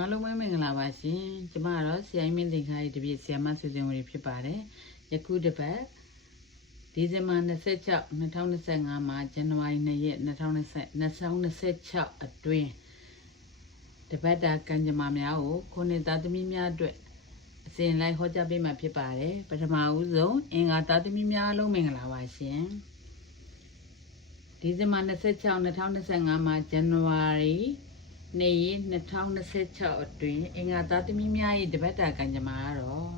အားလုံးပဲမင်္ဂလာပါရှင်ကျမကတော့ဆရာမင်းသင်္ခါရီတပြည့်ဆရာမဆွေစင်ဝင်ဖြစ်ပါတယ်ယခုတစ်ပတ်ဒီဇင်ဘာ26 2025မှာဇန်နဝါရီ2ရက်2026အတွင်းတပတ်တာကံကြမ္မာများကိုခုနှစ်သားသမီးများအတွက်အစဉ်လိုက်ဟောကြားပေးမှာဖြစ်ပါတယ်ပထမဦးဆုံးအင်္ဂါသားသမီးများအားလုံးမင်္ဂလာပါရှင်ဒီဇင်ဘာ26 2025မှာဇန်နဝါရီနေ့2026အတွင်းအင်္ဂါသားသမီးများ၏တပတ်တာကံကြမ္မာကတော့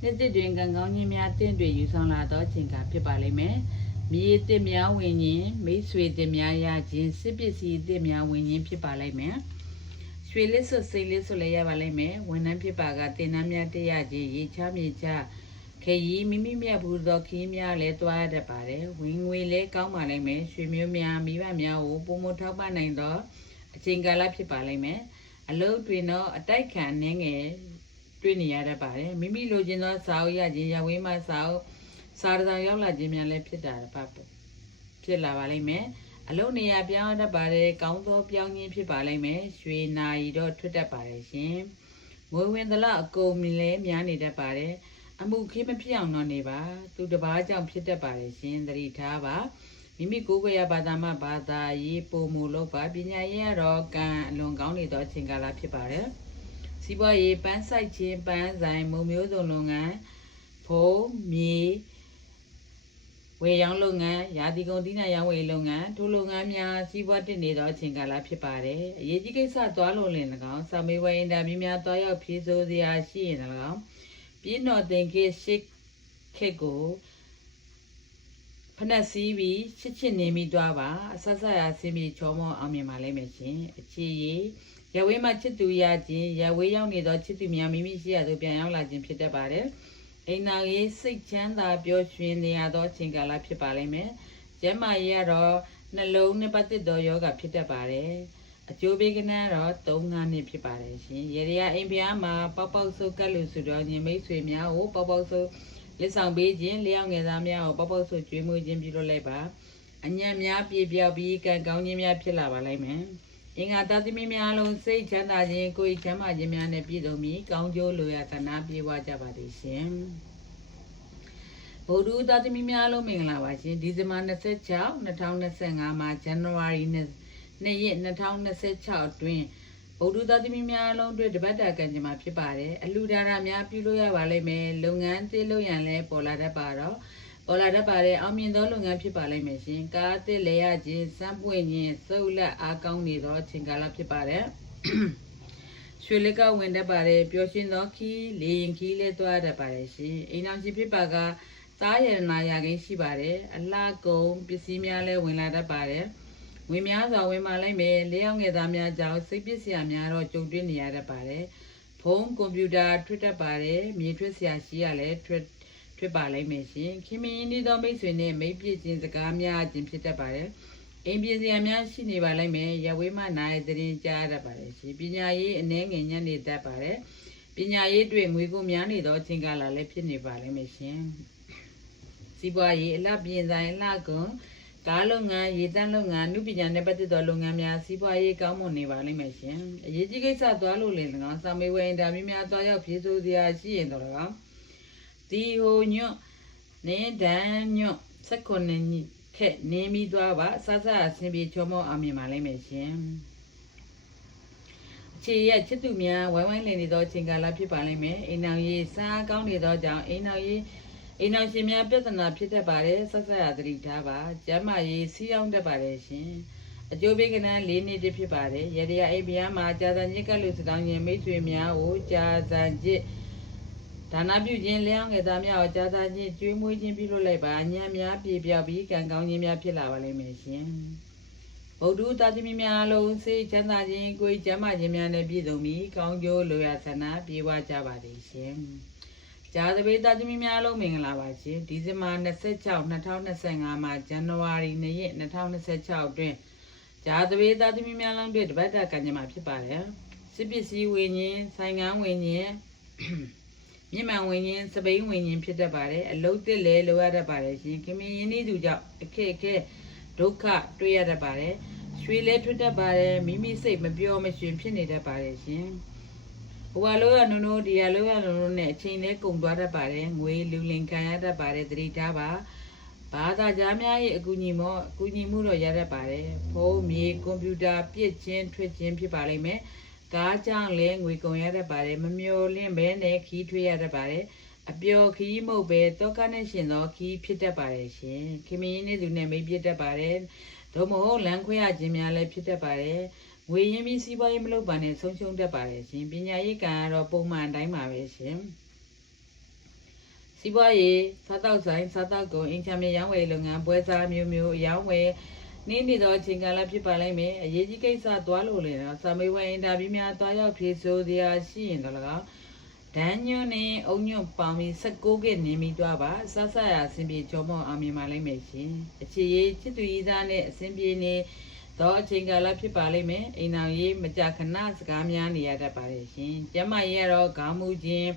နှစ်သစ်တွင်ကံကောင်းခြင်းများတင့်တွေယူဆောင်လာသောအချိန်ကာဖြစ်ပါလိမ့်မယ်။မြေသစ်များဝင်ခြင်းမိတ်ဆွေသစ်များရခြင်းစစ်ပစ္စည်းသစ်များဝင်ခြင်းဖြစ်ပါလိမ့်မယ်။ရွှေလစ်စွတ်စိတ်လစ်စွတ်လည်းရပါလိမ့်မယ်။ဝန်ထမ်းဖြစ်ပါကတင်နှမ်းများတရခြင်းရေချမြေချခရီးမိမိမြတ်ဘူးသောခီးများလည်းတွားရတတ်ပါတယ်။ဝင်ငွေလည်းကောင်းပါလိမ့်မယ်။ရွှေမျိုးများမိဘများကိုပုံမထောက်ပံ့နိုင်သောအချိန်ကာလဖြစ်ပါလိမ့်မယ်အလုပ်တွင်တော့အတိုက်ခံနေငယ်တွေ့နေရတတ်ပါတယ်မိမိလိုချင်သောစာအုပ်ရခြင်းရဝေးမှစာအုပ်စာတစောင်ရောက်လာခြင်းများလည်းဖြစ်လာပါလိမ့်မယ်အလုပ်နေရာပြောင်းတတ်ပါတယ်ကောင်းသောပြောင်းခြင်းဖြစ်ပါလိမ့်မယ်ရွှေနာရီတော့ထွက်တတ်ပါတယ်ရှင်ငွေဝင်သလောက်အကုန်လည်းများနေတတ်ပါတယ်အမှုခင်းမဖြစ်အောင်တော့နေပါသူတစ်ပါးကြောင့်ဖြစ်တတ်ပါတယ်ရှင်သတိထားပါမိမိကိုယ်ကိုယ်ရဘာသာမှဘာသာရေးပုံမူလို့ပါပညာရေးရတော့ကံအလွန်ကောင်းနေသောအချိန်ကာလဖြစ်ပါတယ်စီးပွားရေးပန်းဆိုင်ခြင်းပန်းဆိုင်မုံမျိုးစုံလုပ်ငန်းဖုံးမြေဝေရောင်းလုပ်ငန်းရာသီကုန်သီးနှံရောင်းဝယ်လုပ်ငန်းထိုလုပ်ငန်းများစီးပွားတက်နေသောအချိန်ကာလဖြစ်ပါတယ်အရေးကြီးကိစ္စသွားလို့လင်၎င်းစာမေးပွဲအင်တာဗျူးများသွားရောက်ဖြေဆိုစရာရှိရင်၎င်းပြည်တော်သင်္ကေရှိခေကိုဖနက်စီးပြီးချစ်နေမိသွားပါအဆက်ဆက်အဆင်းပြေချောမောအောင်မြင်ပါလိမ့်မယ်ရှင်အခြေရေးရဝေးမှာချစ်သူရခြင်းရဝေးရောက်နေသောချစ်သူများမိမိရှိရသို့ပြန်ရောက်လာခြင်းဖြစ်တတ်ပါတယ်အိမ်နာရေးစိတ်ချမ်းသာပျော်ရွှင်နေရသောအချိန်ကာလဖြစ်ပါလိမ့်မယ်ကျမ်းမာရေးကတော့နှလုံးနဲ့ပတ်သက်သောယောဂဖြစ်တတ်ပါတယ်အကျိုးပေးကဏ္ဍတော့3-5နှစ်ဖြစ်ပါတယ်ရှင်ရေရအိမ်ဖျားမှာပေါက်ပေါက်ဆုပ်ကတ်လို့ဆိုတော့ညီမိတ်ဆွေများကိုပေါက်ပေါက်ဆုပ်လက်ဆောင်ပေးခြင်းလျှောက်ငယ်သားများကိုပေါက်ပေါက်ဆုပ်ကျွေးမွေးခြင်းပြုလုပ်လိုက်ပါအညံ့များပြေပြောက်ပြီးကံကောင်းခြင်းများဖြစ်လာပါလိမ့်မယ်အင်္ဂါသားသမီးများလုံးစိတ်ချမ်းသာခြင်းကိုယ်ချမ်းသာခြင်းများနဲ့ပြည့်စုံပြီးကောင်းကျိုးလိုရာသနာပြေဝကြပါသည်ရှင်ဗုဒ္ဓသားသမီးများလုံးမင်္ဂလာပါရှင်ဒီဇင်ဘာ26 2025မှာဇန်နဝါရီ2ရက်2026အတွင်းဗုဒ္ဓသားသမီးများလုံးအတွက်တပတ်တာကံကြမ္မာဖြစ်ပါတယ်အလှူဒါနများပြုလို့ရပါလိမ့်မယ်လုပ်ငန်းသစ်လုပ်ရန်လည်းပေါ်လာတတ်ပါတော့ပေါ်လာတတ်ပါတယ်အောင်မြင်သောလုပ်ငန်းဖြစ်ပါလိမ့်မယ်ရှင်ကားသစ်လဲရခြင်းစမ်းပွင့်ခြင်းစုပ်လက်အားကောင်းနေသောအချိန်ကာလဖြစ်ပါတယ်ရွှေလက်ကဝင်တတ်ပါတယ်ပျော်ရွှင်သောခီးလေရင်ခီးလဲသွားတတ်ပါတယ်ရှင်အိမ်အောင်ရှိဖြစ်ပါကသားရတနာရခင်းရှိပါတယ်အလှကုန်ပစ္စည်းများလဲဝင်လာတတ်ပါတယ်ဝင်များစွာဝင်ပါလိမ့်မယ်လျှောက်ငယ်သားများကြောင့်စိတ်ပစ္စည်းများတော့ကြုံတွေ့နေရတတ်ပါတယ်ဖုန်းကွန်ပျူတာထွတ်တတ်ပါတယ်မြေထွတ်ဆရာရှိရလဲထွတ်ပါလိမ့်မယ်ရှင်ခင်မင်းဒီသောမိတ်ဆွေနဲ့မိတ်ပြည့်ခြင်းစကားများခြင်းဖြစ်တတ်ပါတယ်အိမ်ပြည်စရာများရှိနေပါလိမ့်မယ်ရဝေးမှနိုင်သတင်းကြားတတ်ပါတယ်ရှင်ပညာရေးအနှဲငယ်ညံ့နေတတ်ပါတယ်ပညာရေးတွေ့ငွေကုန်များနေသောအချိန်ကာလလည်းဖြစ်နေပါလိမ့်မယ်ရှင်စီးပွားရေးအလှပြင်ဆိုင်အလှကွန်ကားလုပ်ငန်းရေတန်းလုပ်ငန်းနုပညာနဲ့ပတ်သက်သောလုပ်ငန်းများစီးပွားရေးကောင်းမွန်နေပါလိမ့်မယ်ရှင်အရေးကြီးကိစ္စသွားလို့လင်၎င်းစာမေးပွဲအင်တာဗျူးများသွားရောက်ဖြေဆိုစရာရှိရင်တော့၎င်းဒီဟိုညွတ်နေဒန်ညွတ်16နှစ်ခက်နေမိသွားပါဆဆအဆင်ပြေချောမောအောင်မြင်ပါလိမ့်မယ်ရှင်အခြေရချစ်သူများဝိုင်းဝိုင်းလည်နေသောအချိန်ကာလဖြစ်ပါလိမ့်မယ်အိမ်အောင်ရေးစားကောင်းနေသောကြောင့်အိမ်အောင်ရှင်များပြဿနာဖြစ်တတ်ပါတယ်ဆက်ဆက်ရသတိထားပါကျမ်းမာရေးစီးအောင်တတ်ပါတယ်ရှင်အကျိုးပေးကဏ္ဍ4နှစ်တည်းဖြစ်ပါတယ်ရရအိမ်ဖျားမှာကြာသံညစ်ကလူစတောင်းရင်မိတ်ဆွေများကိုကြာသံညစ်ဒါနပြုခြင်းလျှောက်ငယ်သားများကိုကြာသံညစ်ကျွေးမွေးခြင်းပြုလုပ်လိုက်ပါညံ့များပြေပြောက်ပြီးကံကောင်းခြင်းများဖြစ်လာပါလိမ့်မယ်ရှင်ဗုဒ္ဓသားသမီးများလုံးစိတ်ချမ်းသာခြင်းကိုယ်ကျမ်းမာခြင်းများနဲ့ပြည့်စုံပြီးကောင်းကျိုးလိုရာဆန္ဒပြေဝကြပါသည်ရှင်ဂျာသဘေးသားသမီးများလုံးမင်္ဂလာပါရှင်ဒီဇင်ဘာ26 2025မှာဇန်နဝါရီ2ရက်2026အတွင်းဂျာသဘေးသားသမီးများလုံးအတွက်တပတ်တာကံကြမ္မာဖြစ်ပါတယ်စစ်ပစ္စည်းဝင်ခြင်းဆိုင်ငန်းဝင်ခြင်းမြင့်မှန်ဝင်ခြင်းစပိန်ဝင်ခြင်းဖြစ်တတ်ပါတယ်အလုတ်တစ်လည်းလိုရတတ်ပါတယ်ရှင်ခင်မင်းရင်းနှီးသူကြောင့်အခက်အခဲဒုက္ခတွေ့ရတတ်ပါတယ်ရွှေလည်းထွက်တတ်ပါတယ်မိမိစိတ်မပြောမရှင်ဖြစ်နေတတ်ပါတယ်ရှင် ဟိုကလောကနုံနုံဒီကလောကနုံနုံနဲ့အချိန်လေးကုန်သွားတတ်ပါတယ်ငွေလူလင်ခံရတတ်ပါတယ်သတိထားပါဘာသာကြားများရဲ့အကူအညီမှုတော့ရတတ်ပါတယ်ဖုန်းမြေကွန်ပျူတာပြစ်ချင်းထွက်ချင်းဖြစ်ပါလိမ့်မယ်ကားကြောင့်လည်းငွေကုန်ရတတ်ပါတယ်မမျော်လင့်ဘဲနဲ့ခီးထွေးရတတ်ပါတယ်အပျော်ခီးမဟုတ်ပဲတောကနဲ့ရှင်သောခီးဖြစ်တတ်ပါတယ်ရှင်ခင်မင်းနဲ့သူနဲ့မိတ်ပြတတ်ပါတယ်သို့မဟုတ်လမ်းခွဲရခြင်းများလည်းဖြစ်တတ်ပါတယ်ငွေရင်းပြီးစီးပွားရေးမလုပ်ပါနဲ့ဆုံးရှုံးတတ်ပါတယ်ရှင်ပညာရေးကံကတော့ပုံမှန်တိုင်းပါပဲရှင်စီးပွားရေးစားတောက်ဆိုင်စားတောက်ကုန်အင်ချမ်းမြေရောင်းဝယ်လုပ်ငန်းပွဲစားမျိုးမျိုးရောင်းဝယ်နေ့နေ့တော့အချိန်ကာလဖြစ်ပါလိမ့်မယ်အရေးကြီးကိစ္စသွားလို့လေတော့စာမေးပွဲအင်တာဗျူးများသွားရောက်ဖြေဆိုစရာရှိရင်တော့၎င်းဒန်းညွန်းနဲ့အုံညွန့်ပေါင်းပြီး16ကနေမိသွားပါစဆရာအစဉ်ပြေချောမောအောင်မြင်ပါလိမ့်မယ်ရှင်အခြေရေးချစ်သူကြီးသားနဲ့အစဉ်ပြေနေတော့အချိန်ကာလဖြစ်ပါလိမ့်မယ်အိမ်အောင်ရေးမကြခဏစကားများနေရတတ်ပါတယ်ရှင်ကျမရေးကတော့ခေါင်းမူခြင်း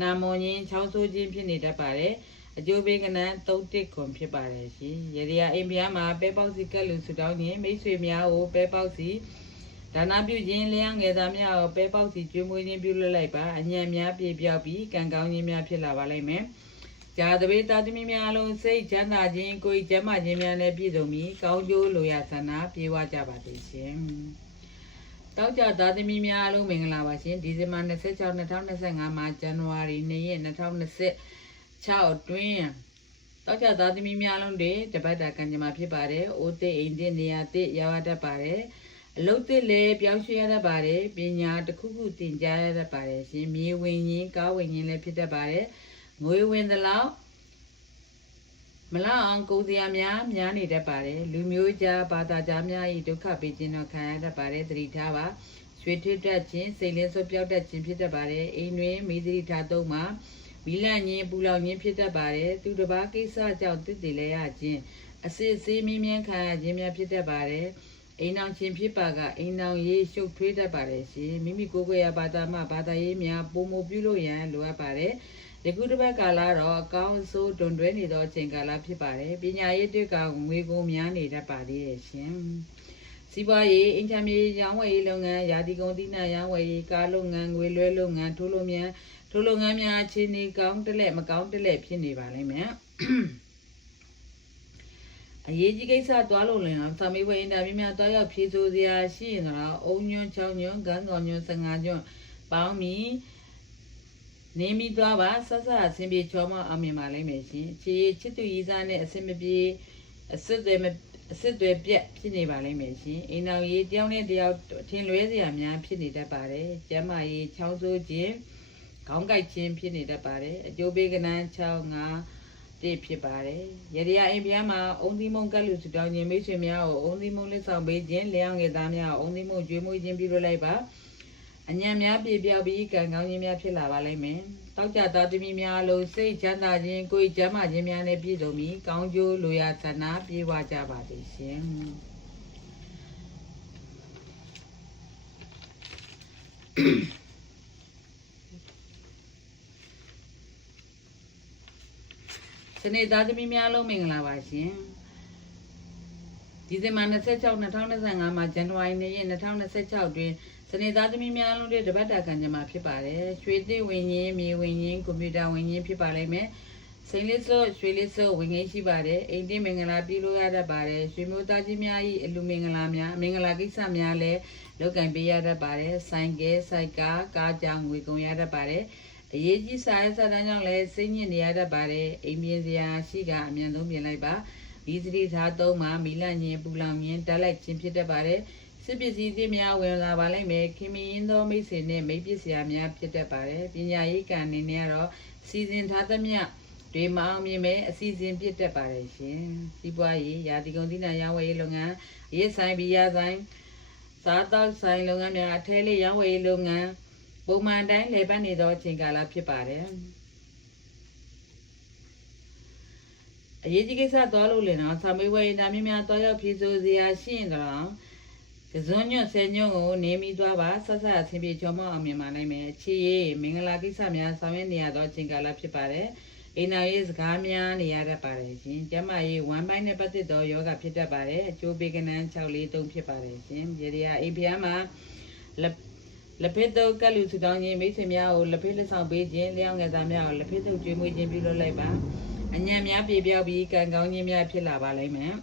နာမွန်ခြင်းချောင်းဆိုးခြင်းဖြစ်နေတတ်ပါတယ်အကျိုးပေးကနန်း31ခွန်ဖြစ်ပါတယ်ရှင်ရေဒီယာအိမ်ပြားမှာပဲပေါက်စီကက်လူဆူတောင်းခြင်းမိတ်ဆွေများကိုပဲပေါက်စီဒါနပြုခြင်းလျှံငယ်သားများကိုပဲပေါက်စီကျွေးမွေးခြင်းပြုလုပ်လိုက်ပါအညံများပြေပြောက်ပြီးကံကောင်းခြင်းများဖြစ်လာပါလိမ့်မယ်ဂျာတပေတာသမီများအလုံးစိတ်ချမ်းသာခြင်းကိုယ်ကျမ်းမာခြင်းများနဲ့ပြည့်စုံပြီးကောင်းကျိုးလိုရာဆန္ဒပြေဝကြပါစေရှင်တောက်ကြသားသမီးများအလုံးမင်္ဂလာပါရှင်ဒီဇင်ဘာ26 2025မှာဇန်နဝါရီ2ရက်2026အတွင်းတောက်ကြသားသမီးများအလုံးတွေတပတ်တာကံကြမ္မာဖြစ်ပါတယ်အိုးသိအိမ်သိနေရာသိရောက်တတ်ပါတယ်အလုတ်သစ်လည်းပြောင်းရွှေ့ရတတ်ပါတယ်ပညာတစ်ခုခုသင်ကြားရတတ်ပါတယ်ရှင်မြေဝင်ရင်ကားဝင်ရင်လည်းဖြစ်တတ်ပါတယ်ငွေဝင်သလောက်မလောက်အောင်ကုန်စရာများနေတတ်ပါတယ်လူမျိုးကြားဘာသာကြားများဤဒုက္ခပေးခြင်းတော့ခံရတတ်ပါတယ်သတိထားပါရွှေထွတ်တတ်ခြင်းစိတ်လင်းစွပြောက်တတ်ခြင်းဖြစ်တတ်ပါတယ်အိမ်တွင်မိသတိထားသုံးမှာမီလန့်ခြင်းပူလောင်ခြင်းဖြစ်တတ်ပါတယ်သူတစ်ပါးကိစ္စကြောင့်တည်တည်လဲရခြင်းအစစ်အဆေးမြင်းမြန်းခံရခြင်းများဖြစ်တတ်ပါတယ်အိမ်အောင်ချင်းဖြစ်ပါကအိမ်အောင်ရေးရှုပ်ထွေးတတ်ပါတယ်ရှင်မိမိကိုယ်ကိုယ်ရဘာသာမှဘာသာရေးများပုံမပြုလို့ရန်လိုအပ်ပါတယ်ဒီခုတစ်ပတ်ကာလတော့အကောင်းအဆိုးတွန်တွဲနေသောအချိန်ကာလဖြစ်ပါတယ်ပညာရေးအတွက်ကငွေကုန်များနေတတ်ပါသေးတယ်ရှင်စီးပွားရေးအင်ချမ်းမြေရောင်းဝယ်ရေးလုပ်ငန်းယာတီကုန်သီးနှံရောင်းဝယ်ရေးကားလုပ်ငန်းငွေလွှဲလုပ်ငန်းထိုးလုပ်ငန်းများအခြေအနေကောင်းတစ်လက်မကောင်းတစ်လက်ဖြစ်နေပါလိမ့်မယ်အရေးကြီးကိစ္စသွားလို့လည်းစာမေးပွဲအင်တာဗျူးများသွားရောက်ဖြေဆိုစရာရှိရင်တော့အုံညွန့်6ညွန့်ကန်ကောင်ညွန့်15ညွန့်ပေါင်းပြီးနေမိသွားပါဆက်ဆက်အစဉ်ပြေချောမအောင်မြင်ပါလိမ့်မယ်ရှင်ချစ်သူရီးစားနဲ့အစဉ်မပြေအစစ်တွေပြက်ဖြစ်နေပါလိမ့်မယ်ရှင်အိမ်တော်ရေးတယောက်နဲ့တယောက်ထင်လွဲစရာများဖြစ်နေတတ်ပါတယ်ကျမ်းမာရေးချောင်းဆိုးခြင်းခေါင်းကိုက်ခြင်းဖြစ်နေတတ်ပါတယ်အကျိုးပေးကနန်း6-5တိဖြစ်ပါတယ်ရေဒီယာအိမ်ပြားမှာအုံသီးမုံကတ်လူစုတောင်းခြင်းမိတ်ဆွေများကိုအုံသီးမုံလက်ဆောင်ပေးခြင်းလျှောင်းငယ်သားများကိုအုံသီးမုံကျွေးမွေးခြင်းပြုလုပ်လိုက်ပါအညံများပြေပြောက်ပြီးကံကောင်းခြင်းများဖြစ်လာပါလိမ့်မယ်တောက်ကြသားသမီးများလုံးစိတ်ချမ်းသာခြင်းကိုယ်ကျမ်းမာခြင်းများနဲ့ပြည့်စုံပြီးကောင်းကျိုးလိုရာဆန္ဒပြေဝကြပါစေရှင်စနေသားသမီးများလုံးမင်္ဂလာပါရှင်ဒီဇင်ဘာ26 2025မှာဇန်နဝါရီ2ရက်2026တွင်စနေသားသမီးများလုံးတွေတပတ်တာကံကြမ္မာဖြစ်ပါတယ်ရွှေသစ်ဝင်ရင်းမြေဝင်ရင်းကွန်ပျူတာဝင်ရင်းဖြစ်ပါလိမ့်မယ်စိန်လေးစိုးရွှေလေးစိုးဝင်ငိမ့်ရှိပါတယ်အိမ်တင်မင်္ဂလာပြုလို့ရတတ်ပါတယ်ရွှေမျိုးသားကြီးများ၏အလူမင်္ဂလာများမင်္ဂလာကိစ္စများလည်းလုပ်ကံပေးရတတ်ပါတယ်ဆိုင်ကဲဆိုင်ကားကြောင်ငွေကုန်ရတတ်ပါတယ်အရေးကြီးစာရေးစာတမ်းကြောင့်လည်းစိတ်ညစ်နေရတတ်ပါတယ်အိမ်ပြင်စရာရှိကအမြန်ဆုံးပြင်လိုက်ပါဒီစတိထားသုံးမှာမီလန့်ညင်ပူလောင်ညင်တက်လိုက်ခြင်းဖြစ်တတ်ပါတယ်စစ်ပစ္စည်းတွေများဝင်လာပါလိမ့်မယ်ခင်မင်းသောမိတ်ဆွေနဲ့မိတ်ပစ္စည်းများဖြစ်တတ်ပါတယ်ပညာရေးကံအနေနဲ့ကတော့စီစဉ်ထားသမျှတွေမအောင်မြင်ပဲအစီအစဉ်ပြတ်တတ်ပါတယ်ရှင်စီးပွားရေးယာတီကုန်သီးနှံရောင်းဝယ်ရေးလုပ်ငန်းရေးဆိုင်ဘီယာဆိုင်စားတောက်ဆိုင်လုပ်ငန်းများအထဲလေးရောင်းဝယ်ရေးလုပ်ငန်းပုံမှန်တိုင်းလည်ပတ်နေသောအချိန်ကာလဖြစ်ပါတယ်အရေးကြီးကိစ္စသွားလို့လည်းနော်စာမေးပွဲအင်တာဗျူးများသွားရောက်ဖြေဆိုစရာရှိရင်တော့ကစွန်းညွတ်ဆယ်ညွတ်ကိုနေမိသွားပါဆက်ဆက်အဆင်ပြေချောမောအောင်မြင်ပါနိုင်မယ်ချီရေးမင်္ဂလာကိစ္စများဆောင်ရွက်နေရသောအချိန်ကာလဖြစ်ပါတယ်အိမ်တော်ရေးစကားများနေရတတ်ပါတယ်ရှင်ကျမရေးဝမ်းပိုင်းနဲ့ပတ်သက်သောယောဂဖြစ်တတ်ပါတယ်အကျိုးပေးကနန်း643ဖြစ်ပါတယ်ရှင်ရေဒီယာအိမ်ဖျားမှာ လက်ဖေးတုပ်ကတ်လူစုတောင်းခြင်းမိတ်ဆွေများကိုလက်ဖေးလက်ဆောင်ပေးခြင်းလျောင်းငယ်သားများကိုလက်ဖေးတုပ်ကျွေးမွေးခြင်းပြုလုပ်လိုက်ပါအညံများပြေပြောက်ပြီးကံကောင်းခြင်းများဖြစ်လာပါလိမ့်မယ်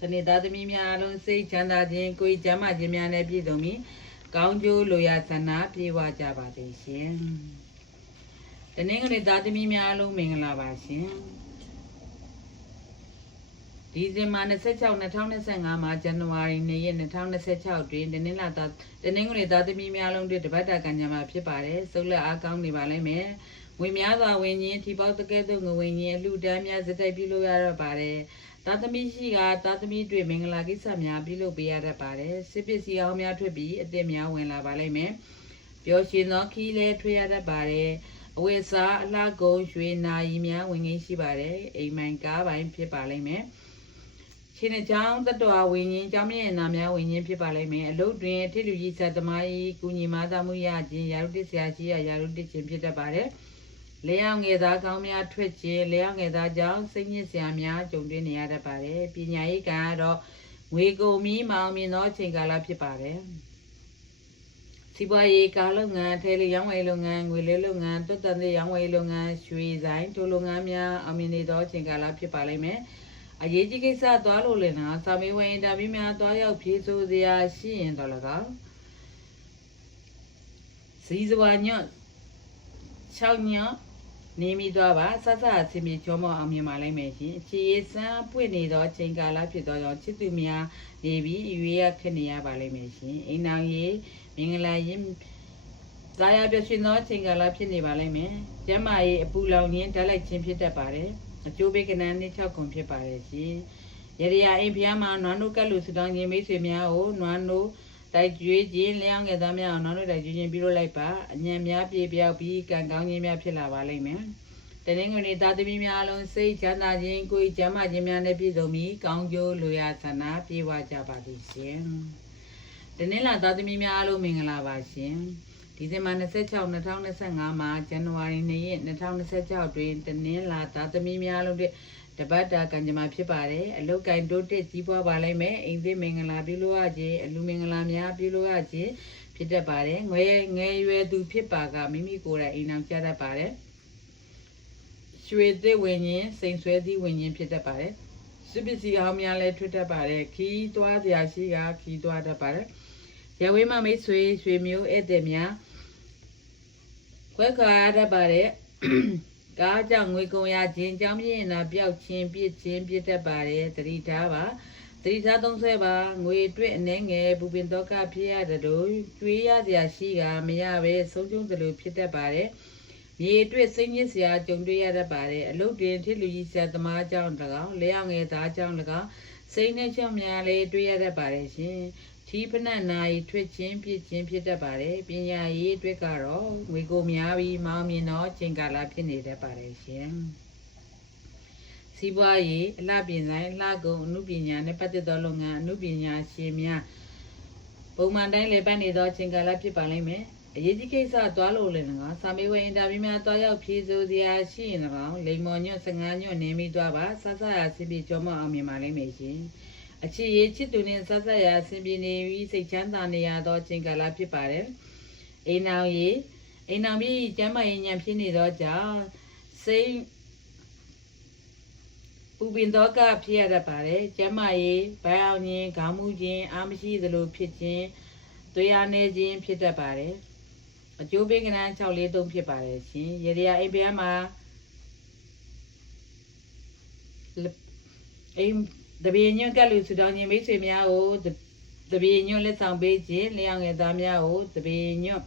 စနေသားသမီးများအလုံးစိတ်ချမ်းသာခြင်းကိုယ်ကျမ်းမာခြင်းများနဲ့ပြည့်စုံပြီးကောင်းကျိုးလိုရာဆန္ဒပြေဝကြပါစေရှင်တနင်္ဂနွေသားသမီးများအလုံးမင်္ဂလာပါရှင်ဒီဇင်ဘာ26 2025မှာဇန်နဝါရီ2ရက်2026တွင်တနင်္ဂနွေသားသမီးများလုံးတွေတပတ်တာကံကြမ္မာဖြစ်ပါတယ်ဆုလက်အားကောင်းနေပါလိမ့်မယ်ဝင်များစွာဝင်ခြင်းထီပေါက်တကဲ့သို့ငဝင်ခြင်းအလှူဒန်းများစတိုက်ပြုလုပ်ရတော့ပါတယ်သားသမီးရှိကသားသမီးတွေမင်္ဂလာကိစ္စများပြုလုပ်ပေးရတတ်ပါတယ်စစ်ပစ္စည်းအောင်များထွက်ပြီးအသစ်များဝင်လာပါလိမ့်မယ်ပျော်ရွှင်သောခီးလဲထွေးရတတ်ပါတယ်အဝိစာအလှကုန်ရွှေနာရီများဝင်ငင်းရှိပါတယ်အိမ်မိုင်ကားပိုင်းဖြစ်ပါလိမ့်မယ်ရှင်အကြောင်းတတော်ဝင်းရင်ကြောင်းမြင့်နာများဝင်းရင်ဖြစ်ပါလိမ့်မယ်အလုတ်တွင်ထိလူကြီးစသမားကြီးကုညီမသားမှုရခြင်းယာရုတ္တဆရာကြီးယာရုတ္တခြင်းဖြစ်တတ်ပါတယ်လေအောင်ငယ်သားကောင်းများထွက်ခြင်းလေအောင်ငယ်သားကြောင့်စိတ်ညစ်စရာများကြုံတွေ့နေရတတ်ပါတယ်ပညာရေးကံကတော့ငွေကုန်မီမောင်မြင်သောအချိန်ကာလဖြစ်ပါတယ်စီးပွားရေးကားလုပ်ငန်းထဲလေရောင်းဝယ်လုပ်ငန်းငွေလဲလုပ်ငန်းတွတ်တန်တဲ့ရောင်းဝယ်လုပ်ငန်းရွှေဆိုင်ထိုလုပ်ငန်းများအောင်မြင်နေသောအချိန်ကာလဖြစ်ပါလိမ့်မယ်အရေးကြီးကိစ္စသွားလို့လည်းနော်စာမေးဝင်အင်တာဗျူးများသွားရောက်ဖြေဆိုစရာရှိရင်တော့၎င်းစီးစွာညွတ်6ညွတ်နေမိသွားပါဆဆအစီမြေကျော်မအောင်မြင်ပါလိမ့်မယ်ရှင်အခြေရေးစမ်းပွင့်နေသောချိန်ကာလဖြစ်သောကြောင့်ချစ်သူများနေပြီးရွေးရခက်နေရပါလိမ့်မယ်ရှင်အိမ်အောင်ရေးမင်္ဂလာရင်သာယာပြည့်စုံသောချိန်ကာလဖြစ်နေပါလိမ့်မယ်ကျမ်းမာရေးအပူလောင်ခြင်းဓာတ်လိုက်ခြင်းဖြစ်တတ်ပါတယ်အကျိုးပေးကဏ္ဍနှစ်6ခုဖြစ်ပါတယ်ရှင်ရရအိမ်ဖျားမှာနွားနို့ကတ်လူစတောင်းခြင်းမိတ်ဆွေများကိုနွားနို့တိုက်ကျွေးခြင်းလျောင်းငယ်သားများအောင်နွားနို့တိုက်ကျွေးခြင်းပြုလုပ်လိုက်ပါအညံများပြေပြောက်ပြီးကံကောင်းခြင်းများဖြစ်လာပါလိမ့်မယ်တနင်္ဂနွေသားသမီးများအလုံးစိတ်ချမ်းသာခြင်းကိုယ်ကျမ်းမာခြင်းများနဲ့ပြည့်စုံပြီးကောင်းကျိုးလိုရာဆန္ဒပြေဝကြပါသည်ရှင်တနင်္လာသားသမီးများအလုံးမင်္ဂလာပါရှင်ဒီဇင်ဘာ26 2025မှာဇန်နဝါရီ2ရက်2026တွင်တနင်္လာသားသမီးများလုံးတပတ်တာကံကြမ္မာဖြစ်ပါတယ်အလုတ်ကင်တိုးတက်ကြီးပွားပါလိမ့်မယ်အိမ်သစ်မင်္ဂလာပြုလို့ရခြင်းအလူမင်္ဂလာများပြုလို့ရခြင်းဖြစ်တတ်ပါတယ်ငယ်ရွယ်သူဖြစ်ပါကမိမိကိုယ်တိုင်အိမ်အောင်ကြတတ်ပါတယ်ရွှေသစ်ဝင်ခြင်းစိန်ဆွဲသည့်ဝင်ခြင်းဖြစ်တတ်ပါတယ်စစ်ပစ္စည်းအောင်များလည်းထွက်တတ်ပါတယ်ခီးသွားစရာရှိကခီးသွားတတ်ပါတယ်ရဝေးမမိတ်ဆွေရွှေမျိုးဧည့်သည်များခွဲခါရတတ်ပါတယ်ကားကြောင့်ငွေကုန်ရခြင်းကြောင်းပြင်းနာပျောက်ခြင်းပြစ်ခြင်းပြစ်တတ်ပါတယ်သတိထားပါသတိထားသုံးဆွဲပါငွေအတွက်အနေငယ်ပူပင်တော့ကဖြစ်ရတဲ့တို့ကျွေးရစရာရှိကမရပဲဆုံးရှုံးသလိုဖြစ်တတ်ပါတယ်မြေအတွက်စိတ်ညစ်စရာကြုံတွေ့ရတတ်ပါတယ်အလုတ်တင်ထစ်လူကြီးဆရာသမားကြောင့်၎င်းလျောင်းငယ်သားကြောင့်၎င်းစိတ်နဲ့ချောင်းများလေးတွေ့ရတတ်ပါတယ်ရှင်ထီးဖနက်နာရီထွက်ခြင်းပြစ်ခြင်းဖြစ်တတ်ပါတယ်ပညာရေးအတွက်ကတော့ငွေကိုများပြီးမောင်းမြင်တော့ချိန်ကာလဖြစ်နေတတ်ပါတယ်ရှင်စီးပွားရေးအလှပြင်ဆိုင်လှကုန်အမှုပညာနဲ့ပတ်သက်သောလုပ်ငန်းအမှုပညာရှင်များပုံမှန်တိုင်းလေပတ်နေသောချိန်ကာလဖြစ်ပါလိမ့်မယ်အရေးကြီးကိစ္စသွားလို့လည်းငါစာမေးပွဲအင်တာဗျူးများသွားရောက်ဖြေဆိုစရာရှိရင်တော့လိမ္မော်ညွတ်15ညွတ်နေမိသွားပါဆဆရာစီပီကျော်မအောင်မြင်ပါလိမ့်မယ်ရှင်အချစ်ရေးချစ်သူနဲ့ဆဆရာဆင်ပြေနေပြီးစိတ်ချမ်းသာနေရသောချိန်ကာလဖြစ်ပါတယ်အိမ်အောင်ပြီးကျမ်းမာရေးဉာဏ်ဖြစ်နေသောကြောင့်စိတ်ပူပင်တော့ကဖြစ်ရတတ်ပါတယ်ကျမ်းမာရေးဘိုင်အောင်ခြင်းခေါင်းမူခြင်းအားမရှိသလိုဖြစ်ခြင်းသွေးအားနည်းခြင်းဖြစ်တတ်ပါတယ်အကျိုးပေးကဏ္ဍ643ဖြစ်ပါတယ်ရှင်ရရအိမ်ဖျားမှာအိမ်တပည့်ညွန့်ကလူစုတောင်းခြင်းမိတ်ဆွေများကိုတပည့်ညွန့်လက်ဆောင်ပေးခြင်းလျောင်းငယ်သားများကိုတပည့်ညွန့်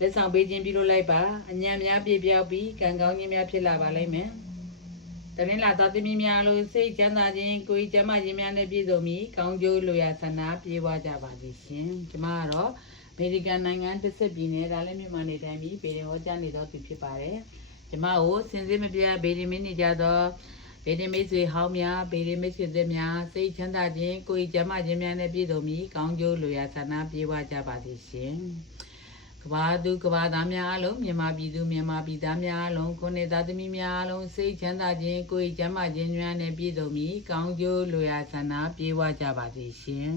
လက်ဆောင်ပေးခြင်းပြုလုပ်လိုက်ပါအညံများပြပြောက်ပြီးကံကောင်းခြင်းများဖြစ်လာပါလိမ့်မယ်တနင်္လာသားသမီးများလို့စိတ်ချမ်းသာခြင်းကိုယ်ကျမ်းမာခြင်းများနဲ့ပြည့်စုံပြီးကောင်းကျိုးလိုရာဆန္ဒပြေဝကြပါစေရှင်ကျွန်မကတော့အမေရိကန်နိုင်ငံတစ်ဆက်ပြည်နယ်ဒါလည်းမြန်မာနေတိုင်းပြီးဗေဒဟောကြားနေသောသူဖြစ်ပါတယ်ကျွန်မကိုစင်စစ်မပြတ်ဗေဒမင်းနေကြသောဗေဒမိတ်ဆွေဟောင်းများဗေဒမိတ်ဆွေသက်များစိတ်ချမ်းသာခြင်းကိုယ်ကျမ်းမာခြင်းများနဲ့ပြည့်စုံပြီးကောင်းကျိုးလိုရာဆန္ဒပြေဝကြပါစေရှင်ကဘာသူကဘာသားများအလုံးမြန်မာပြည်သူမြန်မာပြည်သားများအလုံးကိုယ်နဲ့သားသမီးများအလုံးစိတ်ချမ်းသာခြင်းကိုယ်ကျမ်းမာခြင်းများနဲ့ပြည့်စုံပြီးကောင်းကျိုးလိုရာဆန္ဒပြေဝကြပါစေရှင်